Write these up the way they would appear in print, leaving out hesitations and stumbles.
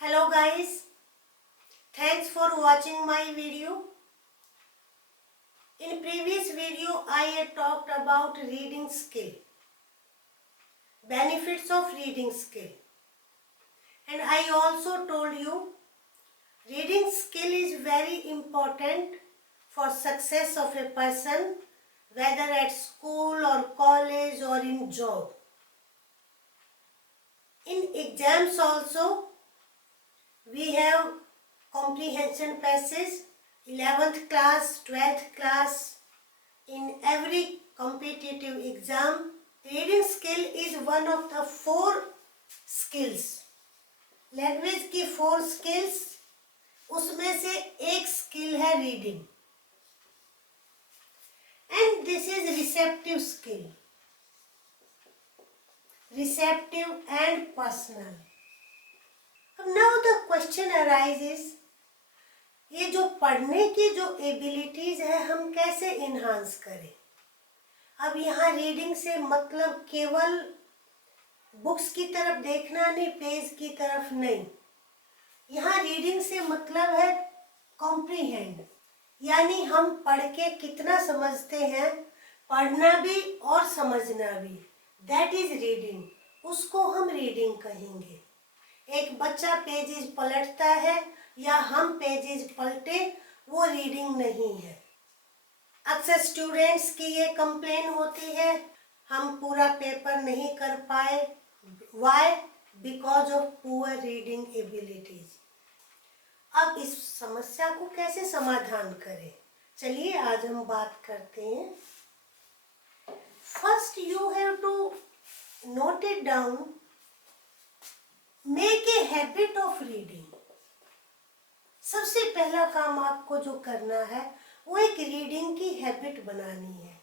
Hello guys, thanks for watching my video. In previous video I had talked about reading skill, benefits of reading skill, and I also told you reading skill is very important for success of a person, whether at school or college or in job. In exams also we have comprehension passage, 11th class, 12th class. In every competitive exam, reading skill is one of the 4 skills. Language की 4 skills, उसमें से एक skill है reading. And this is receptive skill. Receptive and personal. Now the question arises, ये जो पढ़ने की जो एबिलिटीज है हम कैसे इन्हांस करें. अब यहाँ रीडिंग से मतलब केवल बुक्स की तरफ देखना नहीं, पेज की तरफ नहीं. यहाँ रीडिंग से मतलब है कॉम्प्रीहेंड, यानी हम पढ़ के कितना समझते हैं, पढ़ना भी और समझना भी. That is reading. उसको हम रीडिंग कहेंगे. एक बच्चा पेजेस पलटता है या हम पेजेस पलटे, वो रीडिंग नहीं है. अक्सर स्टूडेंट्स की ये कंप्लेन होती है, हम पूरा पेपर नहीं कर पाए. Why? Because of poor reading abilities. अब इस समस्या को कैसे समाधान करें, चलिए आज हम बात करते हैं. First you have to note it down. Make a habit of reading. सबसे पहला काम आपको जो करना है वो एक रीडिंग की हैबिट बनानी है.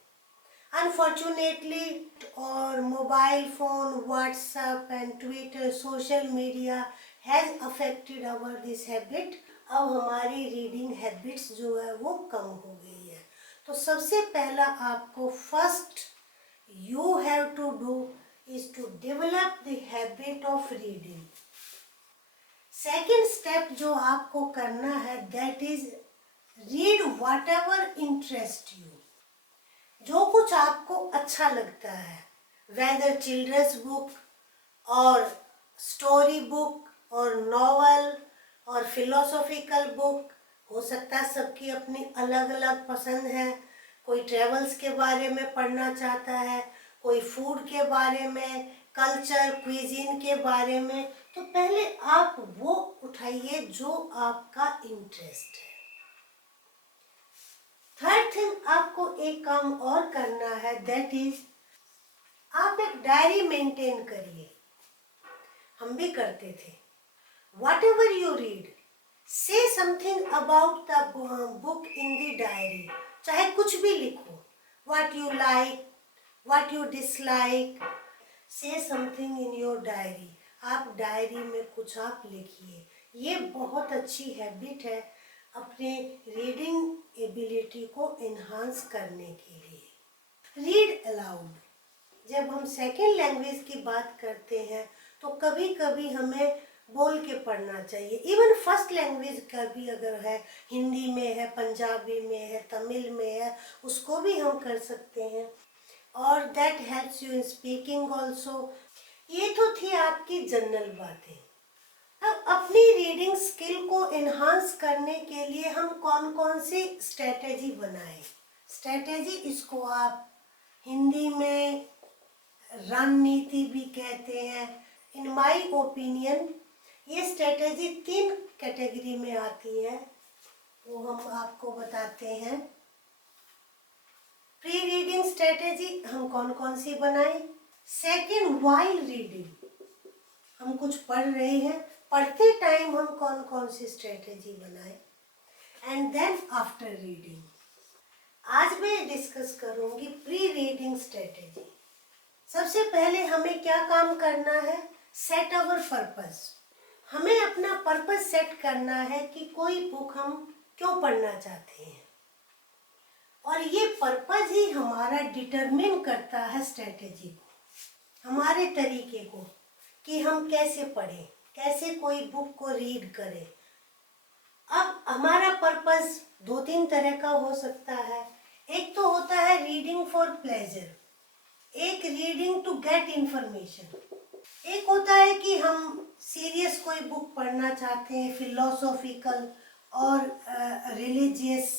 अनफॉर्चुनेटली और mobile phone, WhatsApp and Twitter, social media has affected our this habit. अब हमारी रीडिंग हैबिट्स जो है वो कम हो गई है. तो सबसे पहला आपको first you have to do is to develop the habit of reading. Second step जो आपको करना है that is read whatever interest you. जो कुछ आपको अच्छा लगता है, whether children's book और story book और novel और philosophical book, हो सकता है सबकी अपनी अलग अलग पसंद है. कोई ट्रेवल्स के बारे में पढ़ना चाहता है, कोई फूड के बारे में, कल्चर क्विजीन के बारे में. तो पहले आप वो उठाइए जो आपका इंटरेस्ट है. थर्ड थिंग, आपको एक काम और करना है, दैट इज आप एक डायरी मेंटेन करिए. हम भी करते थे. वॉट एवर यू रीड, से something about the book in the diary. चाहे कुछ भी लिखो, what you like, what you dislike, say something in your diary. आप डायरी में कुछ आप लिखिए. ये बहुत अच्छी हैबिट है अपने रीडिंग एबिलिटी को एनहांस करने के लिए. Read aloud. जब हम सेकेंड लैंग्वेज की बात करते हैं तो कभी कभी हमें बोल के पढ़ना चाहिए. इवन फर्स्ट लैंग्वेज का भी अगर है, हिंदी में है, पंजाबी में है, तमिल में है, उसको भी हम कर सकते हैं. और that helps you in speaking also. ये तो थी आपकी जनरल बातें. अब अपनी रीडिंग स्किल को इन्हांस करने के लिए हम कौन कौन सी स्ट्रेटेजी बनाएं. स्ट्रेटेजी, इसको आप हिंदी में रणनीति भी कहते हैं. इन माय ओपिनियन ये स्ट्रेटेजी 3 कैटेगरी में आती है, वो हम आपको बताते हैं. प्री रीडिंग स्ट्रेटेजी हम कौन कौन सी बनाएं. सेकेंड, वाइल रीडिंग, हम कुछ पढ़ रहे हैं, पढ़ते टाइम हम कौन कौन सी स्ट्रेटेजी बनाएं. And then after reading. आज मैं डिस्कस करूंगी प्री रीडिंग स्ट्रेटेजी. सबसे पहले हमें क्या काम करना है, सेट अवर पर्पस. हमें अपना पर्पस सेट करना है कि कोई बुक हम क्यों पढ़ना चाहते हैं, और ये पर्पस ही हमारा डिटरमिन करता है स्ट्रेटेजी को, हमारे तरीके को, कि हम कैसे पढ़ें. कैसे कोई बुक को रीड करे। अब हमारा पर्पस दो तीन तरह का हो सकता है। एक तो होता है रीडिंग फॉर प्लेजर, एक रीडिंग टू गेट इंफॉर्मेशन। एक होता है कि हम सीरियस कोई बुक पढ़ना चाहते हैं, फिलोसॉफिकल और रिलीजियस,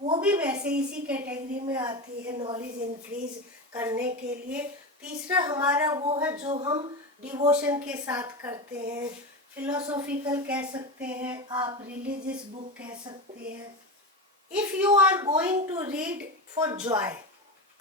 वो भी वैसे इसी कैटेगरी में आती है, नॉलेज इंक्रीज करने के लिए। तीसरा हमारा वो है जो हम डिवोशन के साथ करते हैं, फिलोसॉफिकल कह सकते हैं आप, रिलीजियस बुक कह सकते हैं। If you are going to read for joy,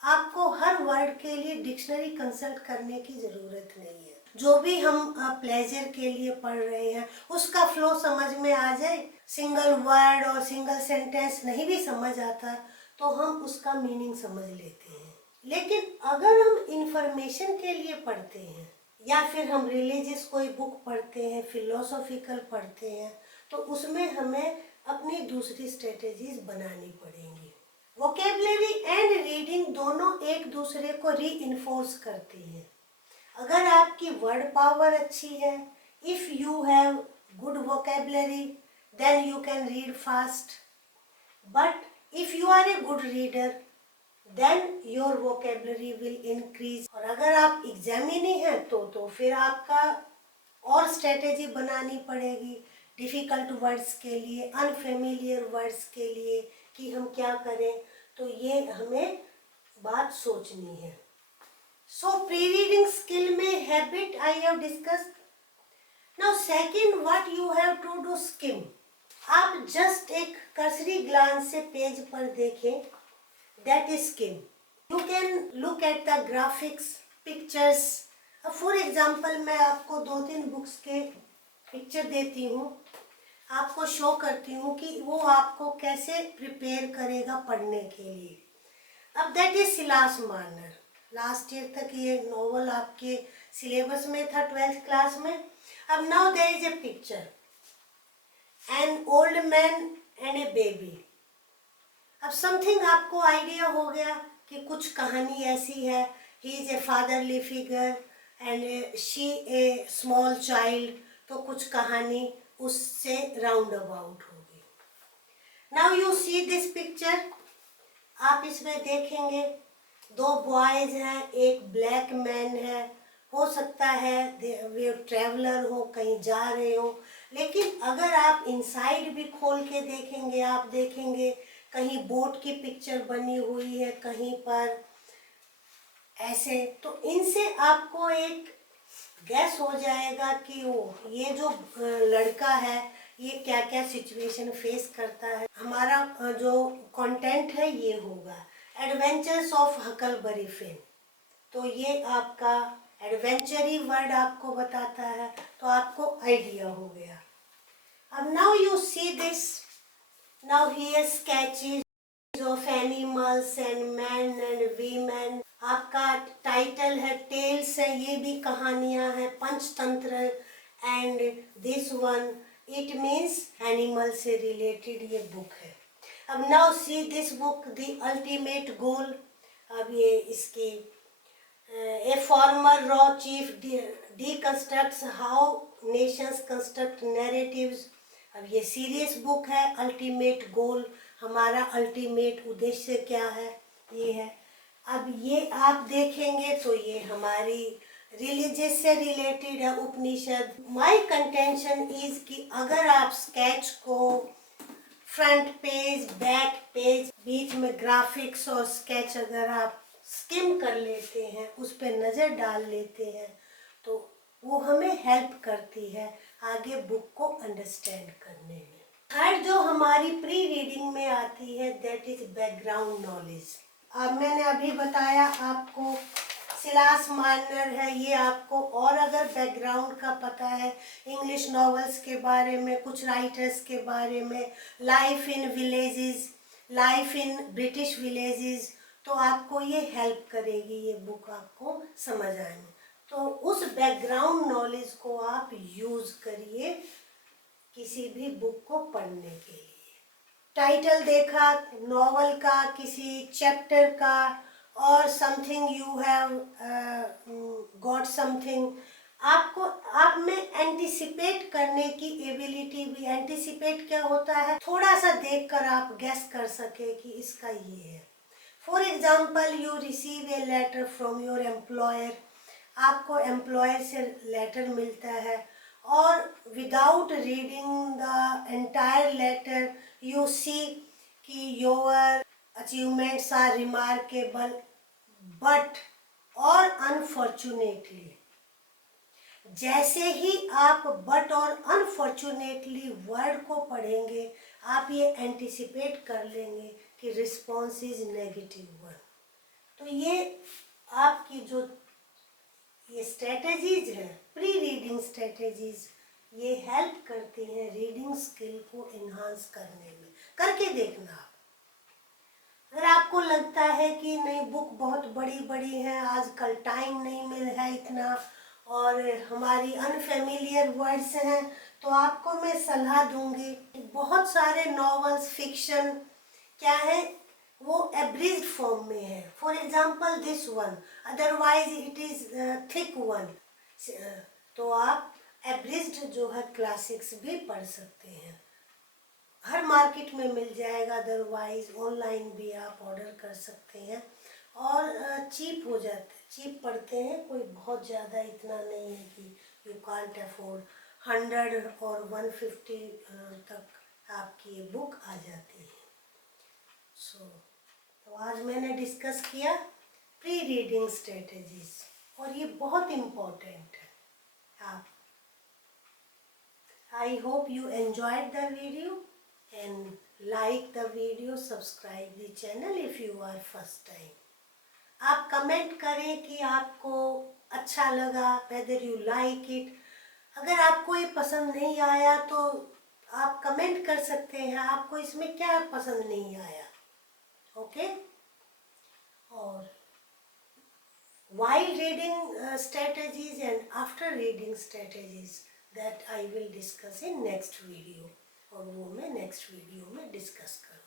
आपको हर वर्ड के लिए डिक्शनरी कंसल्ट करने की ज़रूरत नहीं है। जो भी हम प्लेजर के लिए पढ़ रहे हैं उसका फ्लो समझ में आ जाए, सिंगल वर्ड और सिंगल सेंटेंस नहीं भी समझ आता तो हम उसका मीनिंग समझ लेते हैं। लेकिन अगर हम इंफॉर्मेशन के लिए पढ़ते हैं या फिर हम रिलीजियस कोई बुक पढ़ते हैं, फिलोसॉफिकल पढ़ते हैं, तो उसमें हमें अपनी दूसरी स्ट्रेटेजीज बनानी पड़ेंगी। वोकेबलरी एंड रीडिंग दोनों एक दूसरे को रीइंफोर्स करती हैं। अगर आपकी वर्ड पावर अच्छी है, if you have good vocabulary then you can read fast, but if you are a good reader then your vocabulary will increase. और अगर आप एग्जामिनी हैं तो फिर आपका और स्ट्रेटेजी बनानी पड़ेगी डिफ़िकल्ट वर्ड्स के लिए, अनफेमिलियर वर्ड्स के लिए कि हम क्या करें। तो ये हमें बात सोचनी है। सो प्री रीडिंग स्किल में habit I have discussed. Now second, what you have to do, skim. आप जस्ट एक कर्सरी ग्लांस से पेज पर देखें, that is skim. You can look at the graphics, pictures. For example मैं आपको दो तीन बुक्स के पिक्चर देती हूँ, आपको शो करती हूँ कि वो आपको कैसे प्रिपेयर करेगा पढ़ने के लिए। अब that is Silas Marner. Last year तक ये नॉवल आपके सिलेबस में था 12th क्लास में। अब now there is a picture, an old man and a baby. अब समथिंग आपको आइडिया हो गया कि कुछ कहानी ऐसी है, he is a fatherly figure and she a small child, तो कुछ कहानी उससे राउंड अबाउट होगी। Now you see this picture, आप इसमें देखेंगे दो बॉयज हैं, एक ब्लैक मैन है, हो सकता है वे ट्रैवलर हो, कहीं जा रहे हो। लेकिन अगर आप इनसाइड भी खोल के देखेंगे, आप देखेंगे कहीं बोट की पिक्चर बनी हुई है, कहीं पर ऐसे, तो इनसे आपको एक गैस हो जाएगा कि वो ये जो लड़का है ये क्या क्या सिचुएशन फेस करता है। हमारा जो कंटेंट है ये होगा एडवेंचर्स ऑफ हकलबरी फिन। तो ये आपका एडवेंचरी वर्ड आपको बताता है, तो आपको आइडिया हो गया। अब now you see this, now here sketches of animals and man and women. आपका टाइटल है टेल्स है, ये भी कहानियां हैं, Panchatantra and this one it means animal से रिलेटेड ये बुक है। अब now see this book the ultimate goal. अब ये इसकी ए फॉर्मर रॉ chief deconstructs how nations construct narratives. अब ये सीरियस बुक है, अल्टीमेट गोल, हमारा अल्टीमेट उद्देश्य क्या है ये है। अब ये आप देखेंगे तो ये हमारी रिलीजियस से रिलेटेड है, उपनिषद। माय कंटेंशन इज कि अगर आप स्केच को फ्रंट पेज, बैक पेज, बीच में ग्राफिक्स और स्केच अगर आप स्किम कर लेते हैं, उस पर नज़र डाल लेते हैं, तो वो हमें हेल्प करती है आगे बुक को अंडरस्टैंड करने में। थर्ड जो हमारी प्री रीडिंग में आती है दैट इज बैकग्राउंड नॉलेज। अब मैंने अभी बताया आपको सिलास मार्नर है, ये आपको और अगर बैकग्राउंड का पता है, इंग्लिश नॉवेल्स के बारे में, कुछ राइटर्स के बारे में, life in villages, life in British villages, तो आपको ये हेल्प करेगी ये बुक आपको समझ आने में। तो उस बैकग्राउंड नॉलेज को आप यूज़ करिए किसी भी बुक को पढ़ने के लिए। टाइटल देखा नॉवल का, किसी चैप्टर का, और something you have got something, आपको आप में एंटिसिपेट करने की एबिलिटी भी, एंटिसिपेट क्या होता है, थोड़ा सा देखकर आप गेस कर सके कि इसका ये है। For example, you receive a letter from your employer, आपको एम्प्लॉयर से लेटर मिलता है और without reading the entire letter you see कि your achievements are remarkable but और अनफॉर्चुनेटली। जैसे ही आप बट और अनफॉर्चुनेटली वर्ड को पढ़ेंगे, आप ये एंटिसिपेट कर लेंगे कि रिस्पॉन्स इज नेगेटिव वन। तो ये आपकी जो ये स्ट्रेटजीज हैं, प्री रीडिंग स्ट्रेटजीज, ये हेल्प करती हैं रीडिंग स्किल को इन्हांस करने में। करके देखना आप। अगर आपको लगता है कि नहीं बुक बहुत बड़ी बड़ी है, आजकल टाइम नहीं मिल है इतना और हमारी अनफेमिलियर वर्ड्स हैं, तो आपको मैं सलाह दूंगी, बहुत सारे नॉवेल्स फिक्शन क्या है वो एब्रिज्ड फॉर्म में है। For example this one, otherwise it is thick one, तो आप एब्रिज्ड जो है क्लासिक्स भी पढ़ सकते हैं। हर मार्केट में मिल जाएगा, अदरवाइज ऑनलाइन भी आप ऑर्डर कर सकते हैं और चीप हो जाते, चीप पड़ते हैं, कोई बहुत ज़्यादा इतना नहीं है कि यू कांट अफोर्ड। 100 और 150 तक आपकी ये बुक आ जाती है। तो आज मैंने डिस्कस किया प्री रीडिंग स्ट्रेटजीज और ये बहुत इम्पोर्टेंट है। आप I hope you enjoyed the video and like the video, subscribe the channel if you are first time. आप कमेंट करें कि आपको अच्छा लगा, whether you like it. अगर आपको ये पसंद नहीं आया तो आप कमेंट कर सकते हैं, आपको इसमें क्या पसंद नहीं आया, ओके? और while reading strategies and after reading strategies that I will discuss in next video, और वो मैं नेक्स्ट वीडियो में डिस्कस करूँ।